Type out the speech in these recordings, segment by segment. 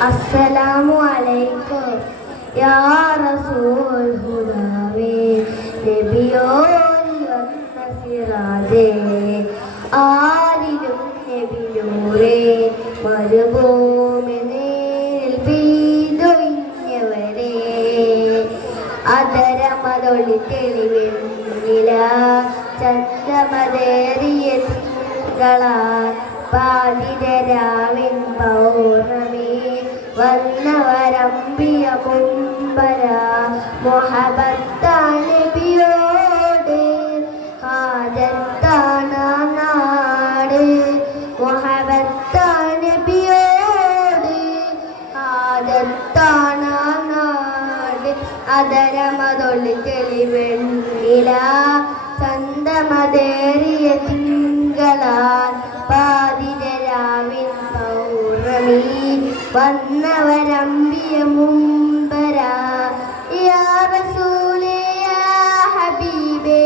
अस्सलामु अलैकुम या रसूल हुदावे നബിയോരി വന്ന സിറാജേ ആരിലും നബിയോരേ മരുഭൂമി നേരിൽ പെയ്തൊഴിഞ്ഞവരേ അതരമതൊളി തെളിവെണ്ണില ചന്ദ്രമതേറിയ തിങ്കളാൽ പാതിരാവിൻ പൗർണമി വന്നവരമ്പിയ മുമ്പര മുഹബത്താൻ നബിയോട് ഹാജത്താണ് നാട് മുഹബത്താൻ നബിയോട് ഹാജത്താണ് നാട് അതരമതൊളി തെളിവെണ്ണില ചന്തമതേറിയ തിങ്കളാൽ പാതിരാവിൻ പൗർണമി വന്നവരമ്പിയ മുമ്പര യാ റസൂലേ യാ ഹബീബേ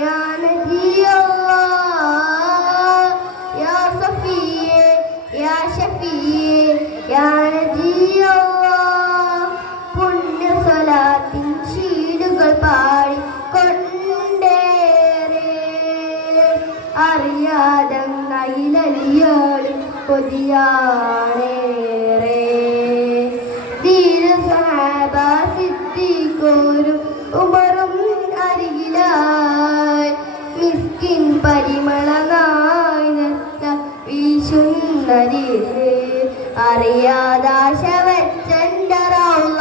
യാ നബിയല്ലാഹ് യാ സഫിയേ യാ ഷഫിയേ യാ നബിയല്ലാഹ് പുണ്യ സ്വലാത്തിൻ ശീലുകൾ പാടി കൊണ്ടേറെ അറിയാതങ്ങയിലലിയോട് കൊതിയാണേറെ ധീര സഹാബ സിദ്ദീഖും ഉമറും അരികിലായി മിസ്കിൻ പരിമളനായി നൃത്ത വീശുന്നരില് അറിയാതാശ വെച്ചെൻ്റെ റൗള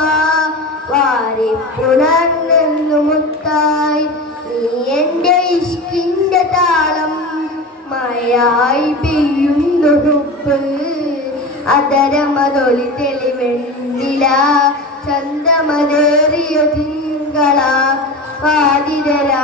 വാരിപ്പുണർന്നു മുത്തായി നീ എൻ്റെ ഇഷ്കിൻ്റെ താളം മഴയായി പെയ്യുന്നു ഹുബ്ബ് അതരമതൊളി തെളിവെണ്ണില ചന്തമതേറിയ തിങ്കള പാതിരാ